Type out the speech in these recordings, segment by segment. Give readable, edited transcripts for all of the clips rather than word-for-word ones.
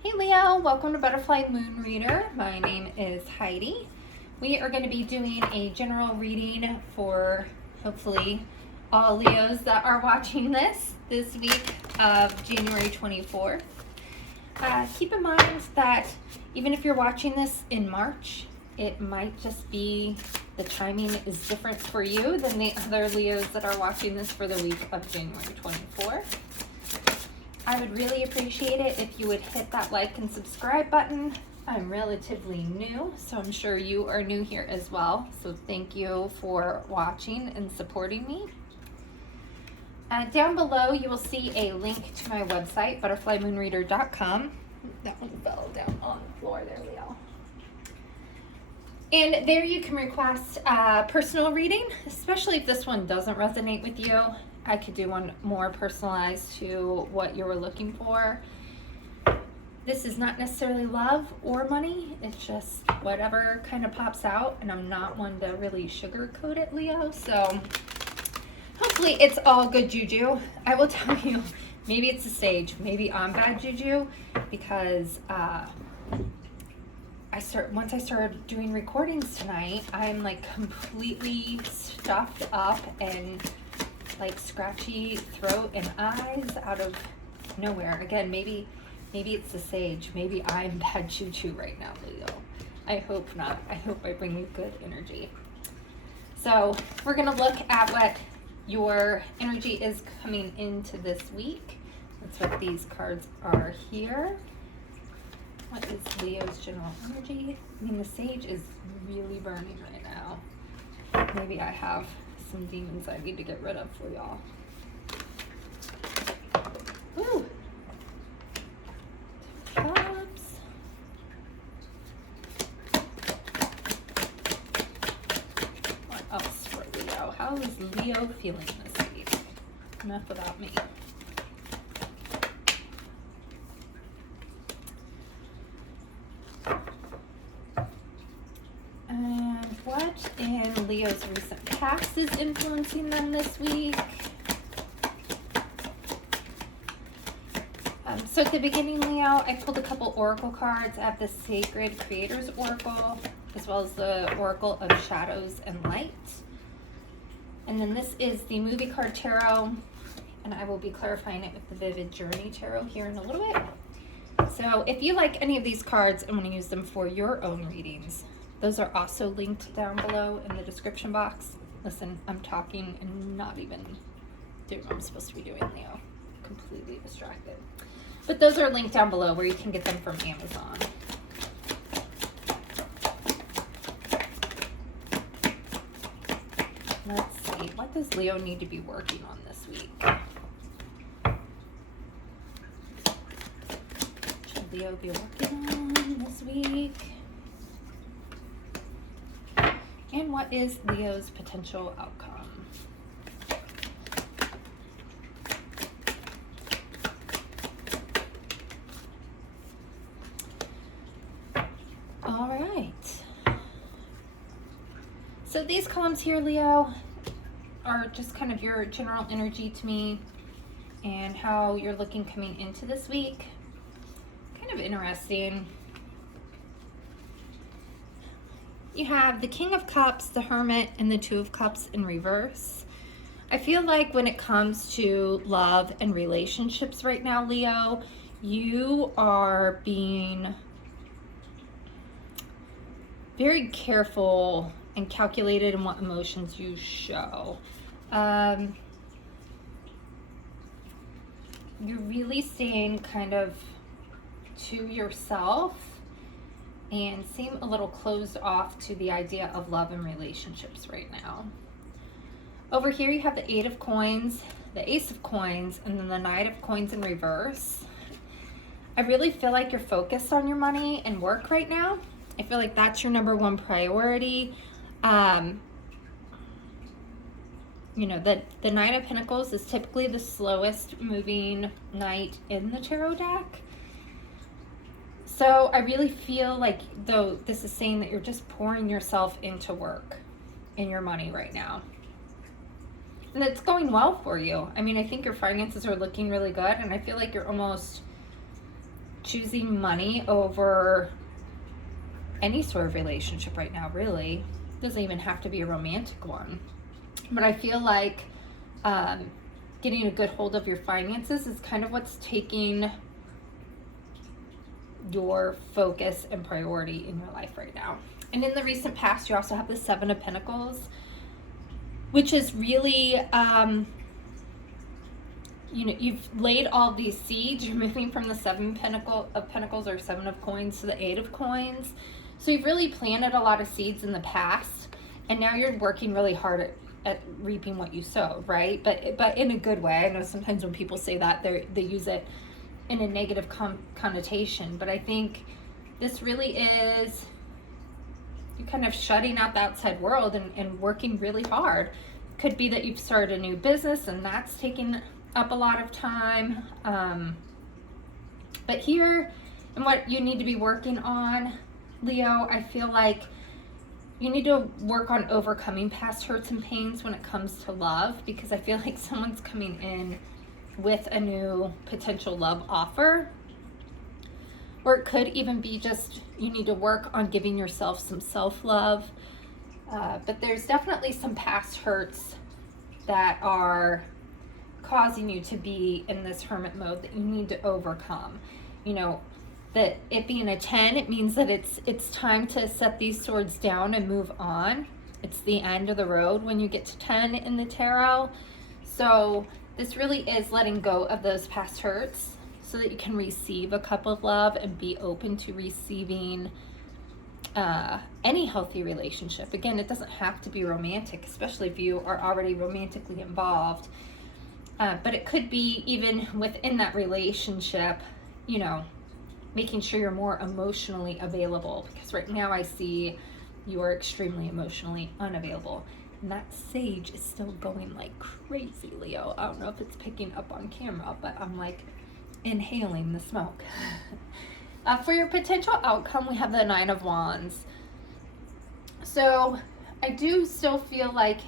Hey Leo, welcome to Butterfly Moon Reader. My name is Heidi. We are going to be doing a general reading for hopefully all Leos that are watching this week of January 24th. Keep in mind that even if you're watching this in March, it might just be the timing is different for you than the other Leos that are watching this for the week of January 24th. I would really appreciate it if you would hit that like and subscribe button. I'm relatively new, so I'm sure you are new here as well. So thank you for watching and supporting me. Down below, you will see a link to my website, butterflymoonreader.com. That one fell down on the floor there, Leo. And there you can request a personal reading, especially if this one doesn't resonate with you. I could do one more personalized to what you were looking for. This is not necessarily love or money. It's just whatever kind of pops out, and I'm not one to really sugarcoat it, Leo. So hopefully it's all good juju. I will tell you, maybe it's a stage. Maybe I'm bad juju because once I started doing recordings tonight, I'm like completely stuffed up and like scratchy throat and eyes out of nowhere. Again, maybe it's the sage. Maybe I'm bad choo-choo right now, Leo. I hope not. I hope I bring you good energy. So we're gonna look at what your energy is coming into this week. That's what these cards are here. What is Leo's general energy? I mean, the sage is really burning right now. Maybe I have some demons I need to get rid of for y'all. Woo! Cups. What else for Leo? How is Leo feeling this week? Enough about me. What in Leo's recent past is influencing them this week? So at the beginning, Leo, I pulled a couple oracle cards. I have the Sacred Creators Oracle, as well as the Oracle of Shadows and Light. And then this is the Movie Card Tarot, and I will be clarifying it with the Vivid Journey Tarot here in a little bit. So if you like any of these cards and want to use them for your own readings, those are also linked down below in the description box. Listen, I'm talking and not even doing what I'm supposed to be doing, Leo. Completely distracted. But those are linked down below where you can get them from Amazon. Let's see, what does Leo need to be working on this week? Should Leo be working on this week? And what is Leo's potential outcome? All right. So these columns here, Leo, are just kind of your general energy to me and how you're looking coming into this week. Kind of interesting. You have the King of Cups, the Hermit, and the Two of Cups in reverse. I feel like when it comes to love and relationships right now, Leo, you are being very careful and calculated in what emotions you show. You're really staying kind of to yourself and seem a little closed off to the idea of love and relationships right now. Over here you have the Eight of Coins, the Ace of Coins, and then the Knight of Coins in reverse. I really feel like you're focused on your money and work right now. I feel like that's your number one priority. You know, the Nine of Pentacles is typically the slowest moving knight in the tarot deck. So I really feel like, though, this is saying that you're just pouring yourself into work in your money right now. And it's going well for you. I mean, I think your finances are looking really good, and I feel like you're almost choosing money over any sort of relationship right now, really. It doesn't even have to be a romantic one. But I feel like getting a good hold of your finances is kind of what's taking your focus and priority in your life right now. And in the recent past, you also have the Seven of Pentacles, which is really, you've laid all these seeds. You're moving from the Seven of Pentacles or Seven of Coins to the Eight of Coins. So you've really planted a lot of seeds in the past, and now you're working really hard at reaping what you sowed, right? But in a good way. I know sometimes when people say that, they use it in a negative connotation, but I think this really is you kind of shutting out the outside world and working really hard. Could be that you've started a new business and that's taking up a lot of time. But here, and what you need to be working on, Leo, I feel like you need to work on overcoming past hurts and pains when it comes to love, because I feel like someone's coming in with a new potential love offer. Or it could even be just you need to work on giving yourself some self-love. But there's definitely some past hurts that are causing you to be in this hermit mode that you need to overcome. That it being a 10, it means that it's time to set these swords down and move on. It's the end of the road when you get to 10 in the tarot. So this really is letting go of those past hurts so that you can receive a cup of love and be open to receiving any healthy relationship. Again, it doesn't have to be romantic, especially if you are already romantically involved. But it could be even within that relationship, making sure you're more emotionally available, because right now I see you are extremely emotionally unavailable. And that sage is still going like crazy, Leo. I don't know if it's picking up on camera, but I'm like inhaling the smoke. For your potential outcome, we have the Nine of Wands. So I do still feel like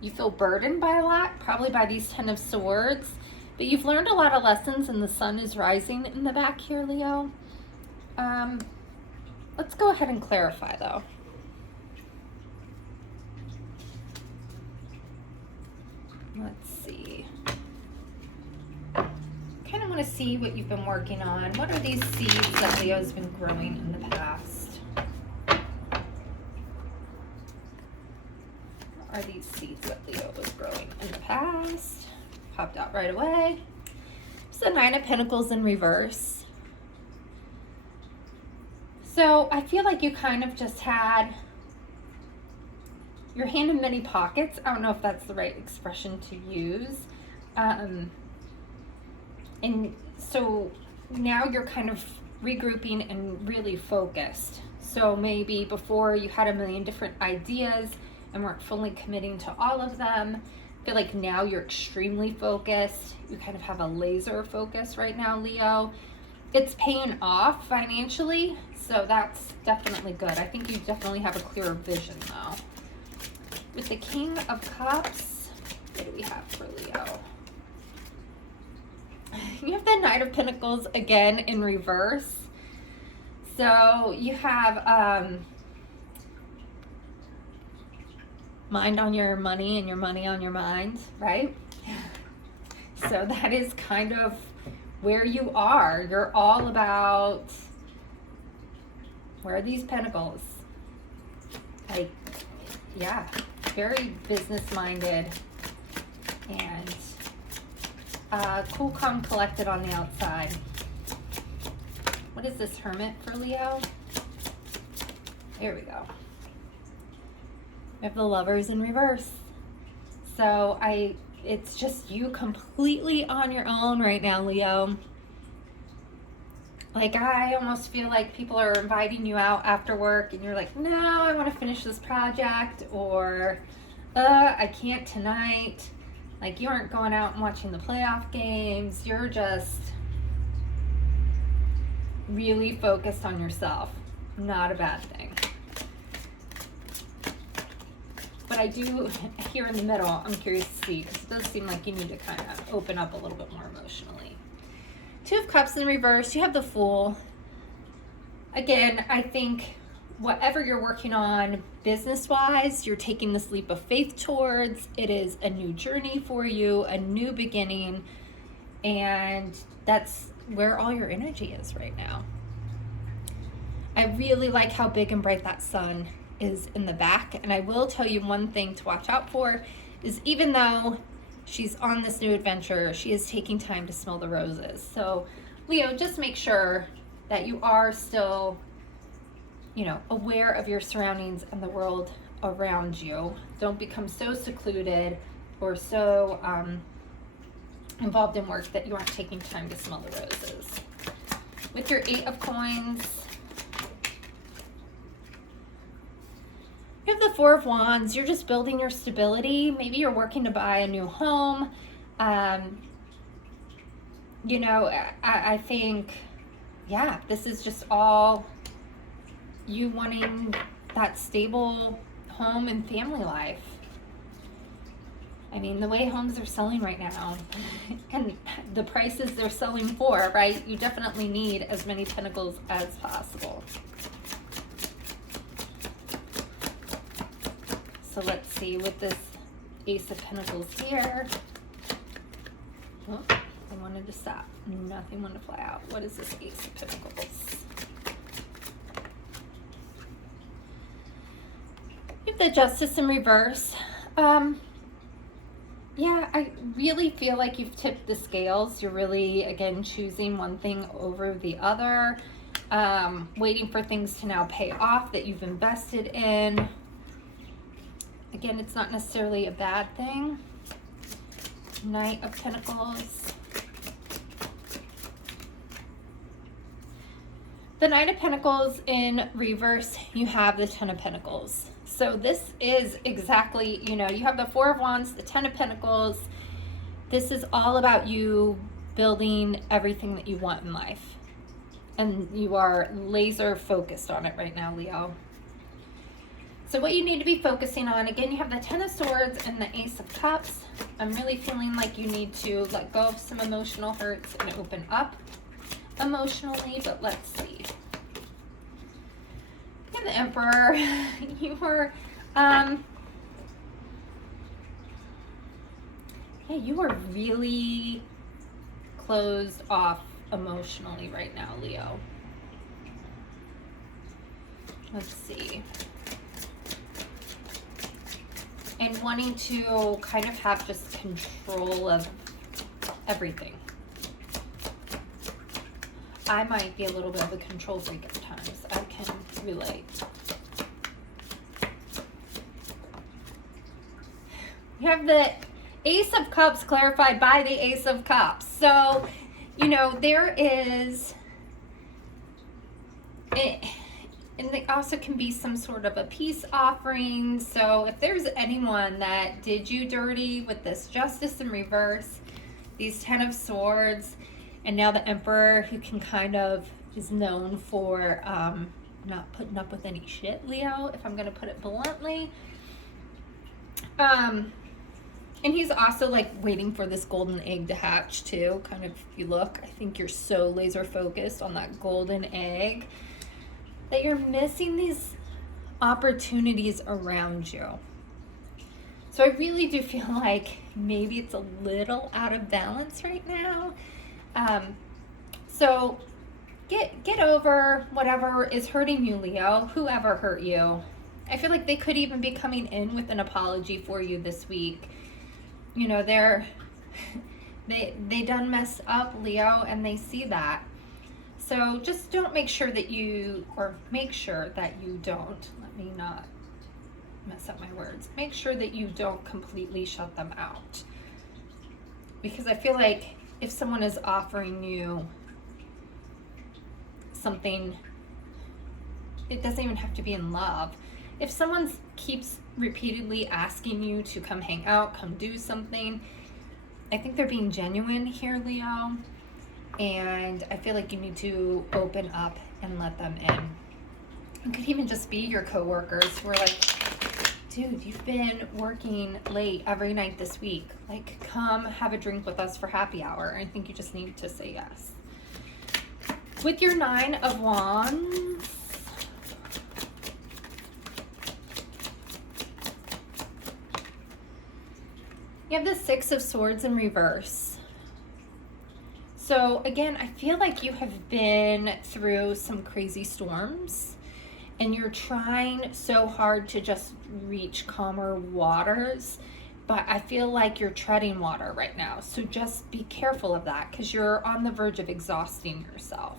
you feel burdened by a lot, probably by these 10 of Swords. But you've learned a lot of lessons, and the sun is rising in the back here, Leo. Let's go ahead and clarify, though. Let's see. Kind of want to see what you've been working on. What are these seeds that Leo's been growing in the past? What are these seeds that Leo was growing in the past? Popped out right away. It's the Nine of Pentacles in reverse. So I feel like you kind of just had your hand in many pockets. I don't know if that's the right expression to use. And so now you're kind of regrouping and really focused. So maybe before you had a million different ideas and weren't fully committing to all of them. I feel like now you're extremely focused. You kind of have a laser focus right now, Leo. It's paying off financially, so that's definitely good. I think you definitely have a clearer vision, though. With the King of Cups, what do we have for Leo? You have the Knight of Pentacles again in reverse. So you have mind on your money and your money on your mind, right? So that is kind of where you are. You're all about, where are these pentacles? Like, yeah, very business-minded and cool, calm, collected on the outside. What is this, Hermit for Leo? There we go. We have the Lovers in reverse. So it's just you completely on your own right now, Leo. Like, I almost feel like people are inviting you out after work and you're like, no, I want to finish this project, or I can't tonight. Like, you aren't going out and watching the playoff games. You're just really focused on yourself. Not a bad thing. But I do, here in the middle, I'm curious to see, because it does seem like you need to kind of open up a little bit more emotionally. Two of Cups in reverse, you have the Fool. Again, I think whatever you're working on business-wise, you're taking this leap of faith towards. It is a new journey for you, a new beginning, and that's where all your energy is right now. I really like how big and bright that sun is in the back, and I will tell you one thing to watch out for is even though she's on this new adventure, she is taking time to smell the roses. So Leo, just make sure that you are still, you know, aware of your surroundings and the world around you. Don't become so secluded or so involved in work that you aren't taking time to smell the roses. With your 8 of Coins, you have the 4 of Wands. You're just building your stability. Maybe you're working to buy a new home. You know, I think, yeah, this is just all you wanting that stable home and family life. I mean, the way homes are selling right now and the prices they're selling for, right? You definitely need as many pentacles as possible. So let's see with this Ace of Pentacles here. Oh, I wanted to stop. Nothing wanted to fly out. What is this Ace of Pentacles? You have the Justice in reverse. Yeah, I really feel like you've tipped the scales. You're really, again, choosing one thing over the other, waiting for things to now pay off that you've invested in. Again, it's not necessarily a bad thing. Knight of Pentacles. The Knight of Pentacles in reverse, you have the 10 of Pentacles. So this is exactly, you know, you have the 4 of Wands, the 10 of Pentacles. This is all about you building everything that you want in life. And you are laser focused on it right now, Leo. So what you need to be focusing on, again, you have the 10 of Swords and the Ace of Cups. I'm really feeling like you need to let go of some emotional hurts and open up emotionally, but let's see. You have the Emperor. You were, yeah, you are really closed off emotionally right now, Leo. Let's see. And wanting to kind of have just control of everything. I might be a little bit of a control freak at times. I can relate. You have the Ace of Cups clarified by the Ace of Cups. So, you know, there is, and there also can be some sort of a peace offering. So if there's anyone that did you dirty with this Justice in reverse, these 10 of Swords, and now the Emperor, who can kind of is known for not putting up with any shit, Leo, if I'm going to put it bluntly. And he's also like waiting for this golden egg to hatch too. Kind of, if you look, I think you're so laser focused on that golden egg that you're missing these opportunities around you. So I really do feel like maybe it's a little out of balance right now. So get over whatever is hurting you, Leo, whoever hurt you. I feel like they could even be coming in with an apology for you this week. You know, they done mess up, Leo, and they see that. So just don't make sure that you don't, let me not mess up my words. Make sure that you don't completely shut them out. Because I feel like if someone is offering you something, it doesn't even have to be in love. If someone keeps repeatedly asking you to come hang out, come do something, I think they're being genuine here, Leo. And I feel like you need to open up and let them in. It could even just be your coworkers who are like, dude, you've been working late every night this week. Like, come have a drink with us for happy hour. I think you just need to say yes. With your Nine of Wands, you have the Six of Swords in reverse. So again, I feel like you have been through some crazy storms and you're trying so hard to just reach calmer waters, but I feel like you're treading water right now. So just be careful of that because you're on the verge of exhausting yourself.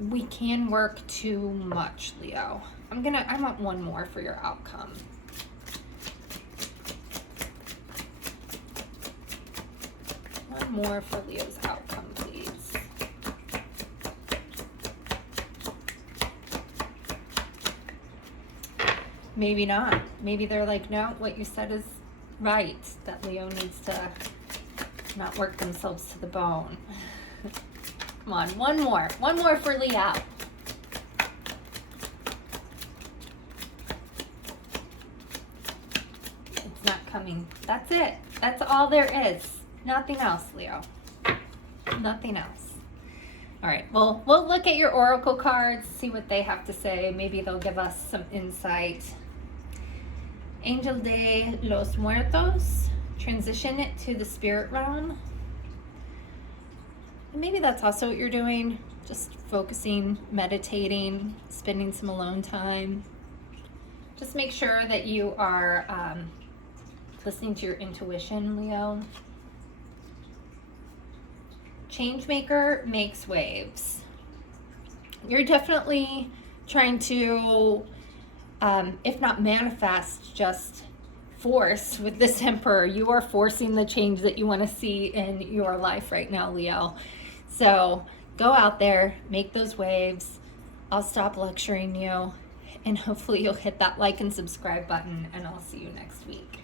We can work too much, Leo. I want one more for your outcome. One more for Leo's outcome, please. Maybe not. Maybe they're like, no, what you said is right, that Leo needs to not work themselves to the bone. Come on, one more for Leo. It's not coming. That's it. That's all there is. Nothing else, Leo. Nothing else. All right, well, we'll look at your oracle cards, see what they have to say. Maybe they'll give us some insight. Angel de los Muertos, transition it to the spirit realm. Maybe that's also what you're doing, just focusing, meditating, spending some alone time. Just make sure that you are listening to your intuition, Leo. Changemaker makes waves. You're definitely trying to, if not manifest, just force with this Emperor. You are forcing the change that you want to see in your life right now, Leo. So go out there, make those waves. I'll stop lecturing you, and hopefully you'll hit that like and subscribe button, and I'll see you next week.